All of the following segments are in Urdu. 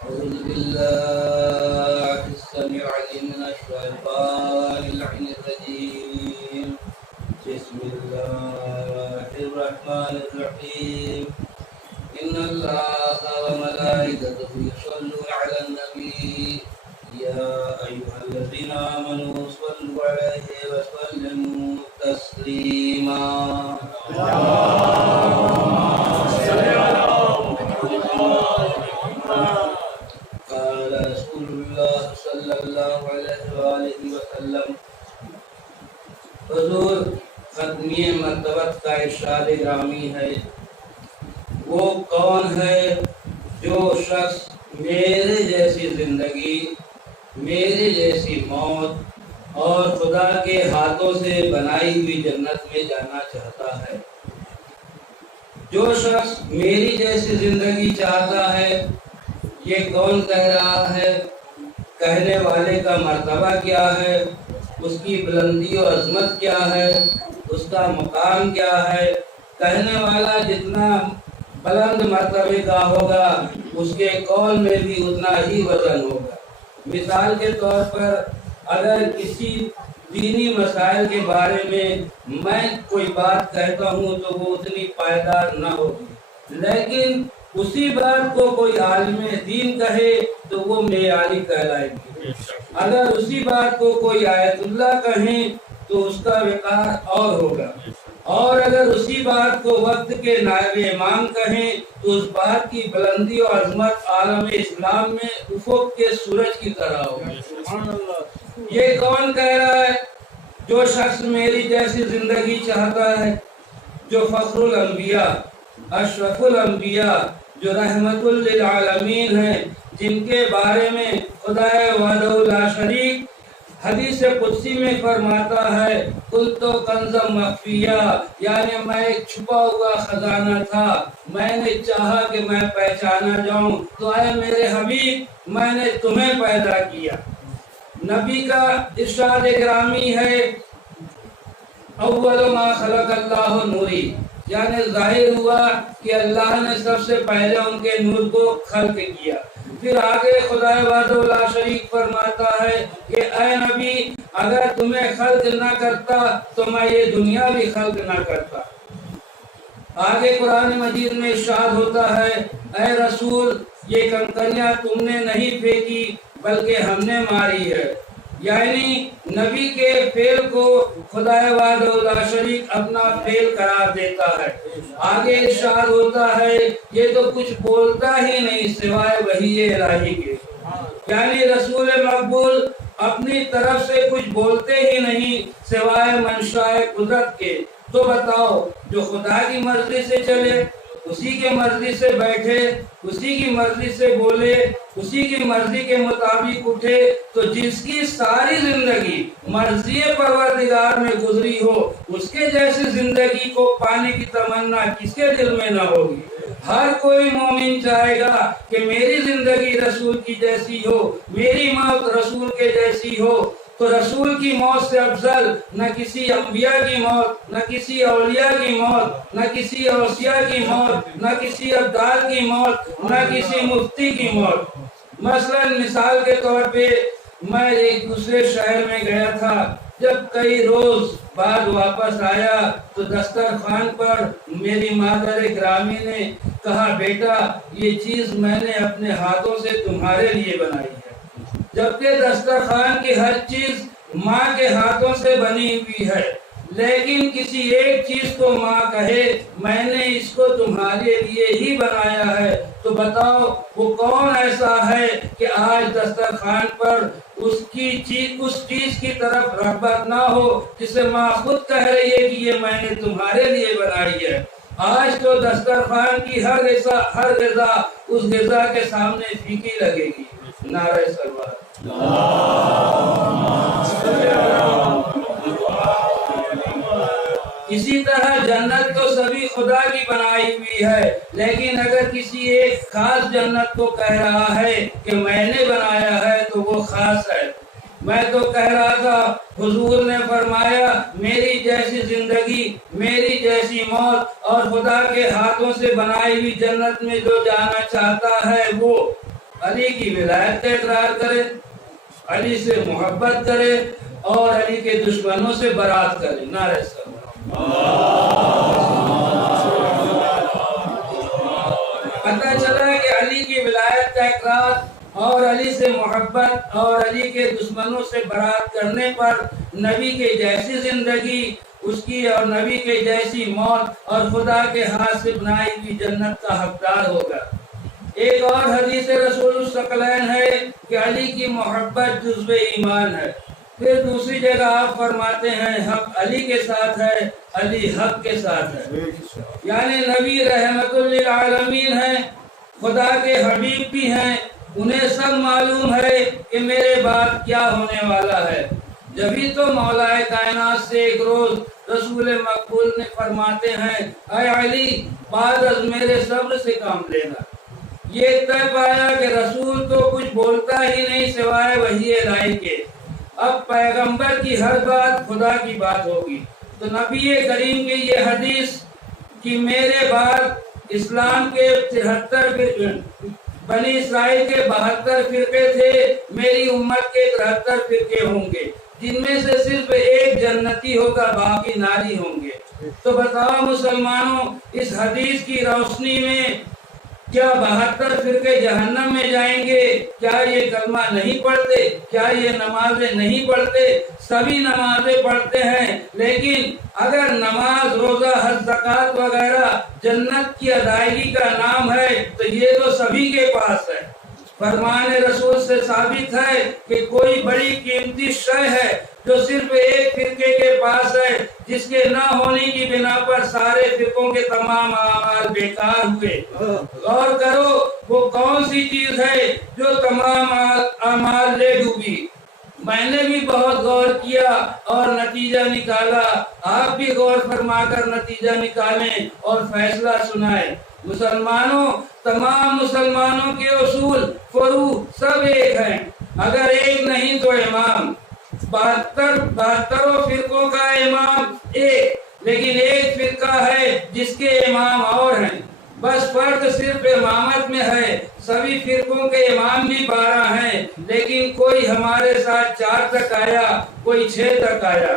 أعوذ بالله السميع العليم من الشيطان اللعين الرجيم. بسم الله الرحمن الرحيم. إن الله وملائكته يصلون على النبي يا أيها الذين آمنوا صلوا عليه وسلموا تسليما. قال رسول الله صلی اللہ علیہ وآلہ وسلم، حضور ختمی مرتبت کا ارشاد گرامی ہے، وہ کون ہے جو شخص میرے جیسی زندگی، میرے جیسی موت اور خدا کے ہاتھوں سے بنائی ہوئی جنت میں جانا چاہتا ہے۔ جو شخص میری جیسی زندگی چاہتا ہے، یہ کون کہہ رہا ہے؟ کہنے والے کا مرتبہ کیا ہے؟ اس کی بلندی و عظمت کیا ہے؟ اس کا مقام کیا ہے؟ کہنے والا جتنا بلند مرتبے کا ہوگا، اس کے قول میں بھی اتنا ہی وزن ہوگا۔ مثال کے طور پر اگر کسی دینی مسائل کے بارے میں کوئی بات کہتا ہوں تو وہ اتنی پائیدار نہ ہوگی، لیکن اسی بات کو کوئی عالم دین کہے تو وہ معیاری کہلائے گی۔ اگر اسی بات کو کوئی آیت اللہ کہیں تو اس کا وقار اور ہوگا، اور اگر اسی بات کو وقت کے نائب امام کہیں تو اس بات کی بلندی اور عظمت عالم اسلام میں افق کے سورج کی طرح ہوگی۔ یہ کون کہہ رہا ہے؟ جو شخص میری جیسی زندگی چاہتا ہے، جو فخر الانبیاء، اشرف الانبیاء، جو رحمت للعالمین ہیں، جن کے بارے میں خدا وحدہ لا شریک حدیث قدسی میں فرماتا ہے کنت کنزا مخفیہ، یعنی میں ایک چھپا ہوا خزانہ تھا، میں نے چاہا کہ میں پہچانا جاؤں تو اے میرے حبیب میں نے تمہیں پیدا کیا۔ نبی کا ارشاد گرامی ہے اول ما خلق اللہ نوری، یعنی ظاہر ہوا کہ اللہ نے سب سے پہلے ان کے نور کو خلق کیا۔ پھر آگے خدا وحدہ لا شریک فرماتا ہے کہ اے نبی اگر تمہیں خلق نہ کرتا تو میں یہ دنیا بھی خلق نہ کرتا۔ آگے قرآن مجید میں ارشاد ہوتا ہے اے رسول یہ کنکریاں تم نے نہیں پھینکی بلکہ ہم نے ماری ہے، یعنی نبی کے فعل کو خدا وحدہ لا شریک اپنا فعل قرار دیتا ہے۔ آگے ارشاد ہوتا ہے یہ تو کچھ بولتا ہی نہیں سوائے وحی الہی کے، یعنی رسول مقبول اپنی طرف سے کچھ بولتے ہی نہیں سوائے منشاء قدرت کے۔ تو بتاؤ جو خدا کی مرضی سے چلے، اسی کے مرضی سے بیٹھے، اسی کی مرضی سے بولے، اسی کی مرضی کے مطابق اٹھے، تو جس کی ساری زندگی مرضی پروردگار میں گزری ہو، اس کے جیسی زندگی کو پانے کی تمنا کس کے دل میں نہ ہوگی؟ ہر کوئی مومن چاہے گا کہ میری زندگی رسول کی جیسی ہو، میری موت رسول کے جیسی ہو۔ تو رسول کی موت سے افضل نہ کسی انبیاء کی موت، نہ کسی اولیاء کی موت، نہ کسی اوصیاء کی موت، نہ کسی ابدال کی موت، نہ کسی مفتی کی موت۔ مثلا مثال کے طور پہ میں ایک دوسرے شہر میں گیا تھا، جب کئی روز بعد واپس آیا تو دسترخوان پر میری مادر گرامی نے کہا، بیٹا یہ چیز میں نے اپنے ہاتھوں سے تمہارے لیے بنائی ہے۔ جبکہ دسترخوان کی ہر چیز ماں کے ہاتھوں سے بنی ہوئی ہے، لیکن کسی ایک چیز کو ماں کہے میں نے اس کو تمہارے لیے ہی بنایا ہے، تو بتاؤ وہ کون ایسا ہے کہ آج دسترخوان پر اس چیز کی طرف رغبت نہ ہو جسے ماں خود کہہ رہی ہے کہ یہ میں نے تمہارے لیے بنائی ہے۔ آج تو دسترخوان کی ہر غذا اس غذا کے سامنے پھیکی لگے گی۔ نعرہ سلوات۔ اسی طرح جنت تو سبھی خدا کی بنائی ہوئی ہے، لیکن اگر کسی ایک خاص جنت کو کہہ رہا ہے کہ میں نے بنایا ہے تو وہ خاص ہے۔ میں تو کہہ رہا تھا، حضور نے فرمایا میری جیسی زندگی، میری جیسی موت، اور خدا کے ہاتھوں سے بنائی ہوئی جنت میں جو جانا چاہتا ہے وہ علی کی ولایت کا اقرار کرے، علی سے محبت کرے اور علی کے دشمنوں سے برات کرے۔ نعرہ پتہ چلا کہ علی کی ولایت کا اقرار اور علی سے محبت اور علی کے دشمنوں سے برات کرنے پر نبی کے جیسی زندگی اس کی اور نبی کے جیسی موت اور خدا کے ہاتھ سے بنائی ہوئی جنت کا حقدار ہوگا۔ ایک اور حدیث رسول الثقلین ہے کہ علی کی محبت جزو ایمان ہے۔ پھر دوسری جگہ آپ فرماتے ہیں حق علی کے ساتھ ہے، علی حق کے ساتھ ہے، یعنی نبی رحمت للعالمین ہیں، خدا کے حبیب بھی ہیں، انہیں سب معلوم ہے کہ میرے بعد کیا ہونے والا ہے۔ جبھی تو مولا کائنات سے ایک روز رسول مقبول نے فرماتے ہیں، اے علی بعد از میرے صبر سے کام لینا۔ یہ طے پایا کہ رسول تو کچھ بولتا ہی نہیں سوائے وحی الہی کے، اب پیغمبر کی ہر بات خدا کی بات ہوگی۔ تو نبی کریم کی یہ حدیث کہ میرے بعد اسلام کے 73 بنی اسرائیل کے 72 فرقے تھے، میری امت کے 73 فرقے ہوں گے، جن میں سے صرف ایک جنتی ہوگا، باقی ناری ہوں گے۔ تو بتاؤ مسلمانوں، اس حدیث کی روشنی میں کیا 72 فرقے جہنم میں جائیں گے؟ کیا یہ کلمہ نہیں پڑھتے؟ کیا یہ نمازیں نہیں پڑھتے؟ سبھی نمازیں پڑھتے ہیں، لیکن اگر نماز، روزہ، حج، زکوٰۃ وغیرہ جنت کی ادائیگی کا نام ہے تو یہ تو سبھی کے پاس ہے۔ فرمان رسول سے ثابت ہے کہ کوئی بڑی قیمتی شے ہے جو صرف ایک فرقے کے پاس ہے، جس کے نہ ہونے کی بنا پر سارے فرقوں کے تمام اعمال بیکار ہوئے۔ غور کرو وہ کون سی چیز ہے جو تمام اعمال لے ڈوبی۔ میں نے بھی بہت غور کیا اور نتیجہ نکالا، آپ بھی غور فرما کر نتیجہ نکالیں اور فیصلہ سنائیں۔ مسلمانوں، تمام مسلمانوں کے اصول، فروع سب ایک ہیں، اگر ایک نہیں تو امام۔ 72 فرقوں کا امام ایک، لیکن ایک فرقہ ہے جس کے امام اور ہیں، بس فرق صرف امامت میں ہے۔ سبھی فرقوں کے امام بھی 12 ہیں، لیکن کوئی ہمارے ساتھ 4 تک آیا، کوئی 6 تک آیا۔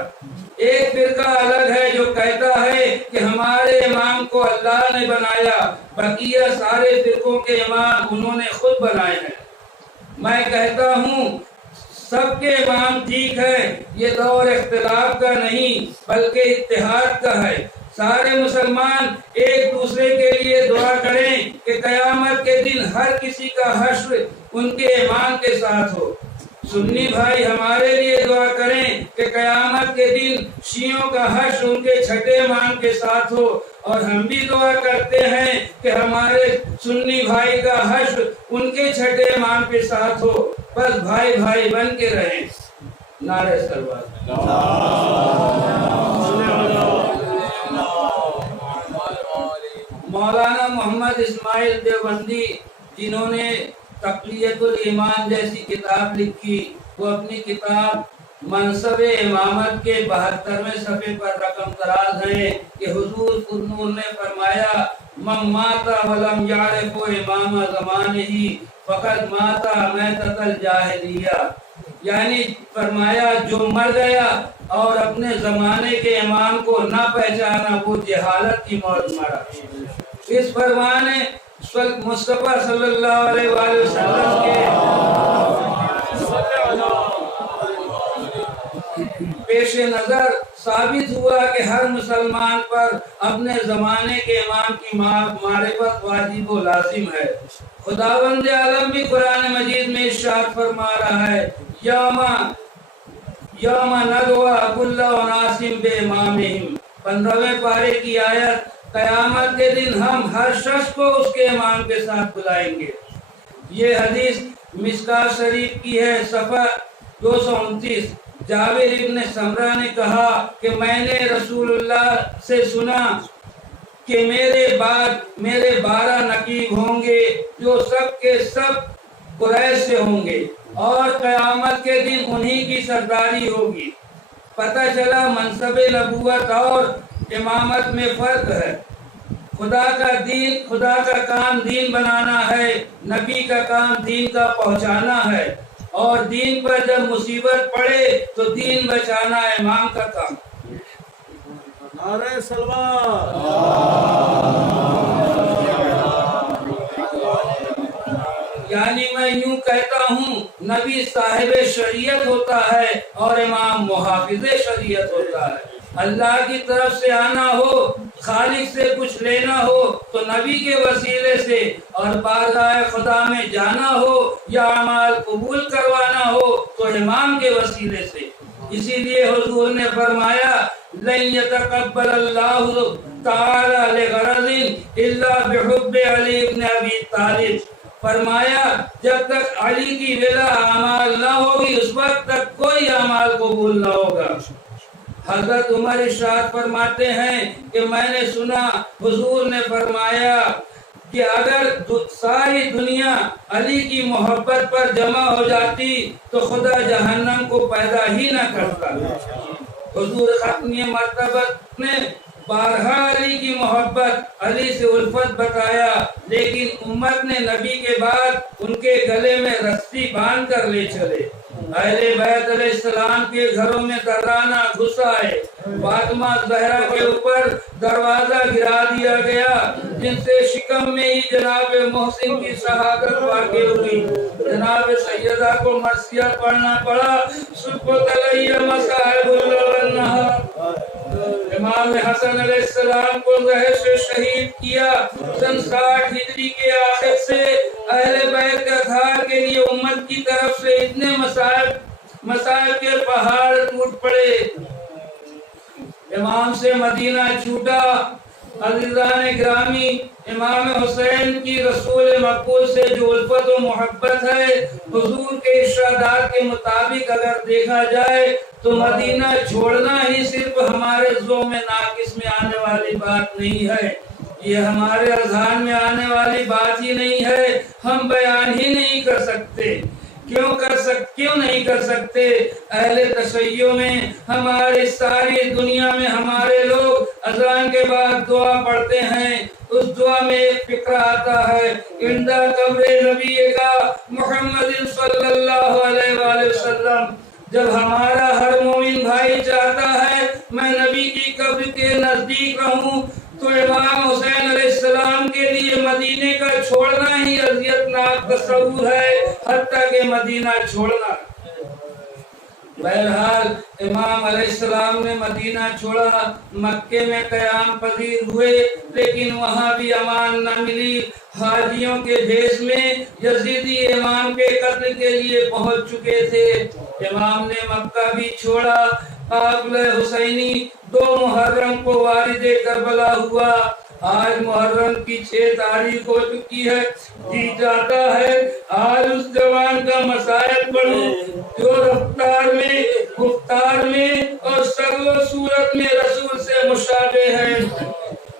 ایک فرقہ الگ ہے جو کہتا ہے کہ ہمارے امام کو اللہ نے بنایا، بقیہ سارے فرقوں کے امام انہوں نے خود بنائے ہیں۔ میں کہتا ہوں سب کے امام ٹھیک ہے، یہ دور اختلاف کا نہیں بلکہ اتحاد کا ہے۔ سارے مسلمان ایک دوسرے کے لیے دعا کریں کہ قیامت کے دن ہر کسی کا حشر ان کے امام کے ساتھ ہو۔ سنی بھائی ہمارے لیے دعا کریں کہ قیامت کے دن شیعوں کا حشر ان کے چھٹے امام کے ساتھ ہو، اور ہم بھی دعا کرتے ہیں کہ ہمارے سنی بھائی کا حشر ان کے چھٹے امام کے ساتھ ہو، بس بھائی بھائی بن کے رہیں۔ نعرہ سلوات۔ مولانا محمد اسماعیل دیوبندی جنہوں نے تقویت الایمان جیسی کتاب لکھی، وہ اپنی کتاب منصب امامت کے 72ویں صفحے پر رقم دراز ہیں کہ حضور نور نے فرمایا من مات ولم یعرف امام زمانہ فقد مات میتۃ الجاہلیہ، یعنی فرمایا جو مر گیا اور اپنے زمانے کے امام کو نہ پہچانا وہ جہالت کی موت مرا۔ اس فرمان مصطفیٰ صلی اللہ علیہ وآلہ وسلم کے پیش نظر ثابت ہوا کہ ہر مسلمان پر اپنے زمانے کے امام کی معرفت واجب و لازم ہے۔ خداوند عالم بھی قرآن مجید میں ارشاد فرما رہا ہے یوم ندعو کل اناس بامامہم، 15ویں پارے کی آیت، قیامت کے دن ہم ہر شخص کو اس کے امام کے ساتھ بلائیں گے۔ یہ حدیث مشکات شریف کی ہے، صفحہ 229۔ جابر ابن سمرہ نے کہا کہ میں نے رسول اللہ سے سنا کہ میرے بعد 12 نقیب ہوں گے جو سب کے سب قریش سے ہوں گے اور قیامت کے دن انہی کی سرداری ہوگی۔ پتہ چلا منصب نبوت اور امامت میں فرق ہے۔ خدا کا کام دین بنانا ہے، نبی کا کام دین کا پہنچانا ہے، اور دین پر جب مصیبت پڑے تو دین بچانا امام کا کام۔ نعرہ سلوات۔ یعنی میں یوں کہتا ہوں نبی صاحب شریعت ہوتا ہے اور امام محافظ شریعت ہوتا ہے۔ اللہ کی طرف سے آنا ہو، خالق سے کچھ لینا ہو تو نبی کے وسیلے سے، اور بارگاہ خدا میں جانا ہو یا اعمال قبول کروانا ہو تو امام کے وسیلے سے۔ اسی لیے حضور نے فرمایا لن يتقبل اللہ تعالی لغرض الا بحب علی ابن ابی طالب، فرمایا جب تک علی کی ولا اعمال نہ ہوگی اس وقت تک کوئی اعمال قبول نہ ہوگا۔ حضرت عمر ارشاد فرماتے ہیں کہ میں نے سنا حضور نے فرمایا کہ اگر ساری دنیا علی کی محبت پر جمع ہو جاتی تو خدا جہنم کو پیدا ہی نہ کرتا۔ حضور ختمی مرتبت نے بارہا علی کی محبت، علی سے الفت بتایا، لیکن امت نے نبی کے بعد ان کے گلے میں رسی باندھ کر لے چلے۔ اہل بیت علیہ السلام کے گھروں میں درانہ گھس آئے، فاطمہ زہرا کے اوپر دروازہ گرا دیا گیا، جن سے شکم میں ہی جناب محسن کی شہادت واقع ہوئی۔ جناب سیدہ کو مرثیہ پڑھنا پڑا، سبحت علیہ مصائب اللہ والنہار۔ امام حسن علیہ السلام کو زہر سے شہید کیا۔ سن 60 ہجری کے آخر سے اہل بیت کا دھار کے لیے امت کی طرف سے اتنے مسائب کے پہاڑ ٹوٹ پڑے۔ امام سے مدینہ چھوٹا۔ عزیزان گرامی، امام حسین کی رسول مقبول سے جو الفت و محبت ہے، حضور کے ارشادات کے مطابق اگر دیکھا جائے تو مدینہ چھوڑنا ہی صرف ہمارے ذوق میں ناقص میں آنے والی بات نہیں ہے، یہ ہمارے اذہان میں آنے والی بات ہی نہیں ہے، ہم بیان ہی نہیں کر سکتے۔ کیوں نہیں کر سکتے؟ اہل تشیع میں ہماری ساری دنیا میں ہمارے لوگ اذان کے بعد دعا پڑھتے ہیں، اس دعا میں ایک فقرہ آتا ہے عند قبر نبی کا محمد صلی اللہ علیہ وآلہ وسلم۔ جب ہمارا ہر مومن بھائی چاہتا ہے میں نبی کی قبر کے نزدیک رہوں تو امام حسین علیہ السلام کے لیے مدینے کا چھوڑنا ہی اذیت ناک تصور ہے، حتیٰ کہ مدینہ چھوڑنا۔ بہرحال امام علیہ السلام نے مدینہ چھوڑا، مکے میں قیام پذیر ہوئے، لیکن وہاں بھی امان نہ ملی۔ حاجیوں کے بھیس میں یزیدی امام کے قتل کے لیے پہنچ چکے تھے۔ امام نے مکہ بھی چھوڑا۔ قافلہ حسینی 2 محرم کو وارد کربلا ہوا۔ آج محرم کی 6 تاریخ ہو چکی ہے۔ جی چاہتا ہے آج اس جوان کا مسائل پڑھوں جو رفتار میں، گفتار میں اور شکل و صورت میں رسول سے مشابہ ہے۔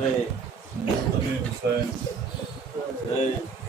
Hey, Husain. Hey.